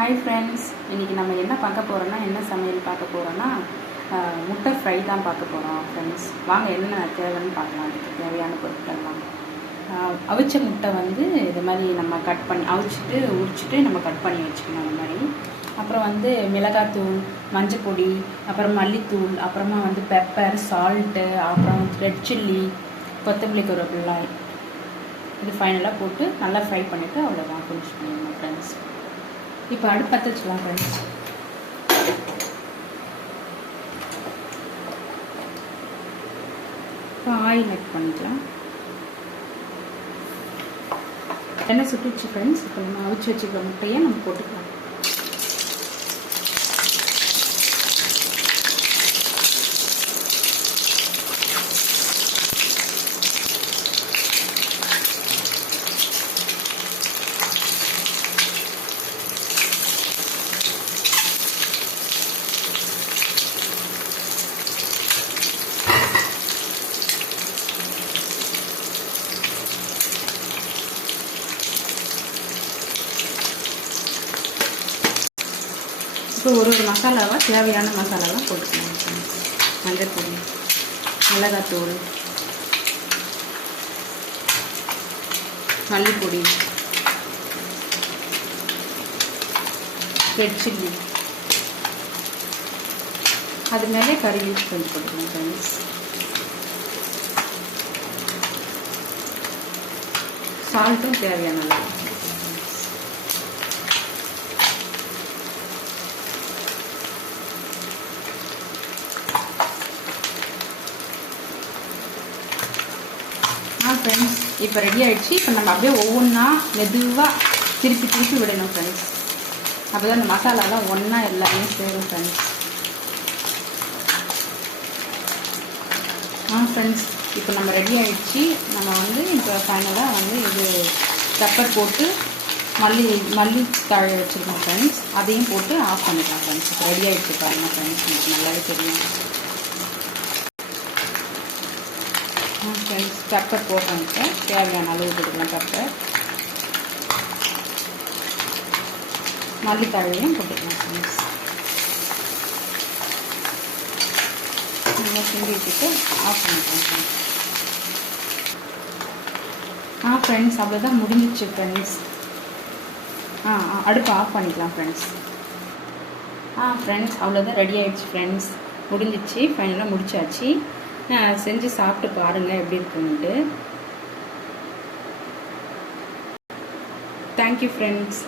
Hi friends, இன்றைக்கி நம்ம என்ன பார்க்க போகிறோன்னா, என்ன சமையல் பார்க்க போகிறோன்னா, முட்டை ஃப்ரை தான் பார்க்க போகிறோம் ஃப்ரெண்ட்ஸ். வாங்க என்னென்ன தேவைன்னு பார்க்கலாம். அதுக்கு தேவையான பொருட்கள்லாம் அவிச்ச முட்டை வந்து இது மாதிரி நம்ம கட் பண்ணி அவிச்சிட்டு உரிச்சிட்டு நம்ம கட் பண்ணி வச்சுக்கணும். அந்த மாதிரி அப்புறம் வந்து மிளகாத்தூள், மஞ்சள் பொடி, அப்புறம் மல்லித்தூள், அப்புறமா வந்து பெப்பர், சால்ட்டு, அப்புறம் ரெட் சில்லி, கொத்தமல்லி, கருவேப்பிலை இது ஃபைனலாக போட்டு நல்லா ஃப்ரை பண்ணிவிட்டு அவ்வளோதான் ஃபினிஷ் பண்ணிடணும் ஃப்ரெண்ட்ஸ். இப்போ அடுப்பு பற்ற வச்சுக்கலாம் ஃப்ரெண்ட்ஸ். இப்போ ஆயில் ஆட் பண்ணிக்கலாம். எண்ணெய் சுட்டுச்சு ஃப்ரெண்ட்ஸ். இப்போ நம்ம அவிச்சு வச்சுக்கிற முட்டையை நம்ம போட்டுக்கலாம். இப்போ ஒரு மசாலாவாக தேவையான மசாலாலாம் போட்டுக்கலாம். மஞ்சள் பொடி, மிளகாத்தூள், மல்லிப்பொடி, ரெட் சில்லி, அது மேலே கறி யூஸ் பண்ணி போட்டுக்கலாம் ஃப்ரெண்ட்ஸ். சால்ட்டும் தேவையான அளவு. ஃப்ரெண்ட்ஸ் இப்போ ரெடி ஆகிடுச்சு. இப்போ நம்ம அப்படியே ஒவ்வொன்றா மெதுவாக திருப்பி விடணும் ஃப்ரெண்ட்ஸ். அப்போ தான் அந்த மசாலாலாம் ஒன்றா எல்லாமே சேரும் ஃப்ரெண்ட்ஸ். ஃப்ரெண்ட்ஸ் இப்போ நம்ம ரெடி ஆகிடுச்சு. நம்ம வந்து இப்போ ஃபைனலாக வந்து இது பெப்பர் போட்டு மல்லி தழை வச்சுருக்கோம் ஃப்ரெண்ட்ஸ். அதையும் போட்டு ஆஃப் பண்ணிக்கலாம் ஃப்ரெண்ட்ஸ். இப்போ ரெடி ஆகிடுச்சு பாருங்கள் ஃப்ரெண்ட்ஸ், எனக்கு நல்லாவே தெரியும் ஃப்ரெண்ட்ஸ். பெப்பர் போடுறோம். இப்போ தேவையான அளவு போட்டுக்கலாம் பெப்பர். மல்லித்தழையும் போட்டுக்கலாம் ஃப்ரெண்ட்ஸ். நல்லா கிண்டி வச்சுட்டு ஆஃப் பண்ணிக்கலாம் ஃப்ரெண்ட்ஸ். ஃப்ரெண்ட்ஸ் அவ்வளோதான், முடிஞ்சிச்சு ஃப்ரெண்ட்ஸ். அடுப்பு ஆஃப் பண்ணிக்கலாம் ஃப்ரெண்ட்ஸ். ஃப்ரெண்ட்ஸ் அவ்வளோதான், ரெடி ஆகிடுச்சு ஃப்ரெண்ட்ஸ். முடிஞ்சிச்சு, ஃபைனலாக முடிச்சாச்சு. செஞ்சு சாப்பிட்டு பாருங்கள் எப்படி இருக்குன்ட்டு. Thank you friends.